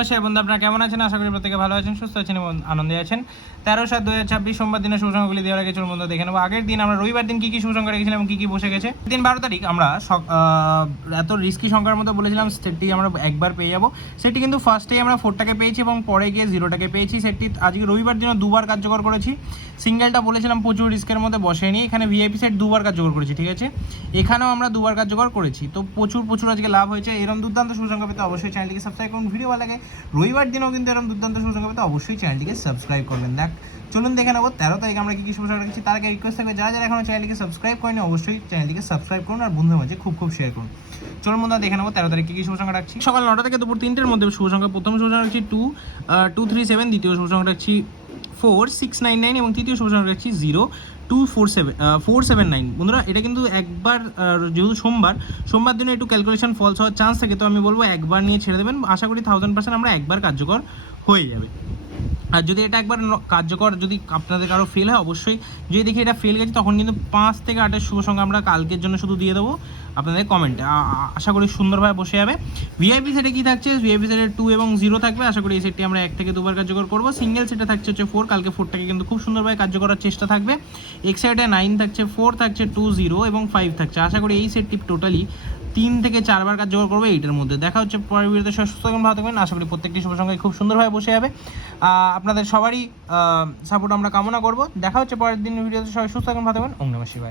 নমস্কার বন্ধু, আপনারা কেমন আছেন? আশা করি প্রত্যেকে ভালো আছেন, সুস্থ আছেন এবং আনন্দে আছেন। 13/7/2026 সোমবার দিনে শুভ সংখ্যাগুলি দেওয়ার আগে চলুন বন্ধু দেখে নেবো আগের দিন আমরা রবিবার দিন কী কী শুভ সংখ্যা রেখেছিলাম এবং কী কী বসে গেছে। দিন 12 তারিখ আমরা এত রিস্কি সংখ্যার মতো বলেছিলাম সেটটি আমরা একবার পেয়ে যাবো। সেটটি কিন্তু ফার্স্টেই আমরা 4টাকে পেয়েছি এবং পরে গিয়ে 0টাকে পেয়েছি। সেটটি আজকে রবিবার দিনও দুবার কার্যকর করেছি। সিঙ্গেলটা বলেছিলাম প্রচুর রিস্কের মধ্যে বসেনি, এখানে ভিআইপি সেট দুবার কার্যকর করেছি, ঠিক আছে। এখানেও আমরা দুবার কার্যকর করেছি, তো প্রচুর আজকে লাভ হয়েছে। এরকম দুর্দান্ত শুভ সংখ্যা পেতে অবশ্যই চ্যানেলটিকে সাবস্ক্রাইব করুন। ভিডিও ভালো লাগে রবিবার দিনও কিন্তু এরকম দুর্দান্ত শুভ সংখ্যা পেতে অবশ্যই চ্যানেলটিকে সাবস্ক্রাইব করবেন। চলুন দেখে নেবো 13 তারিখ আমরা কী কী শুভ সংখ্যা রেখেছি। তার আগে রিকোয়েস্ট থাকবে যারা এখনো চ্যানেলটিকে সাবস্ক্রাইব করেনি অবশ্যই চ্যানেলটিকে সাবস্ক্রাইব করুন আর বন্ধুদের মাঝে খুব শেয়ার করুন। চলুন বন্ধুরা দেখে নেবো 13 তারিখ কী কী শুভ সংখ্যা রাখছি। সকাল 9টা থেকে দুপুর 3টের মধ্যে শুভ সংখ্যা প্রথম শুভ সংখ্যা রাখছি 237, দ্বিতীয় শুভ সংখ্যা রাখছি 4699 এবং তৃতীয় শুভ সংখ্যা রাখছি 479। বন্ধুরা এটা কিন্তু একবার, যেহেতু সোমবার দিনে একটু ক্যালকুলেশন ফলস হওয়ার চান্স থাকে, তো আমি বলবো একবার নিয়ে ছেড়ে দেবেন। আশা করি 1000% আমরা একবার কার্যকর হয়ে যাবে। আর যদি এটা একবার কার্যকর যদি আপনাদের কারো ফেল হয়, অবশ্যই যদি দেখি এটা ফেল গেছে তখন কিন্তু 5 থেকে 8-এর শুভ সংখ্যা আমরা কালকের জন্য শুধু দিয়ে দেবো আপনাদের কমেন্টে। আশা করি সুন্দরভাবে বসে যাবে। ভিআইপি সেটে কী থাকছে, ভিআইপি সেটে 2 এবং 0 থাকবে। আশা করি এই সেটটি আমরা 1 থেকে 2বার কার্যকর করবো। সিঙ্গেল সেটে থাকছে হচ্ছে 4, কালকে 4টাকে কিন্তু খুব সুন্দরভাবে কার্যকর করার চেষ্টা থাকবে। এক্সাইডে 9 থাকছে, 4 থাকছে, 2 0 এবং 5 থাকছে। আশা করি এই সেটটি টোটালি 3 থেকে 4বার কার্যকর করবে। এইটার মধ্যে দেখা হচ্ছে পরের ভিডিওতে। সুস্থ থাকবেন, ভালো থাকবেন। আশা করি প্রত্যেকটি শুভ সংখ্যায় খুব সুন্দরভাবে বসে যাবে। আপনাদের সবারই সাপোর্ট আমরা কামনা করব। দেখা হচ্ছে পরের দিন ভিডিওতে। সবাই সুস্থ থাকবেন, ভালো থাকবেন। ওম নমঃ শিবায়।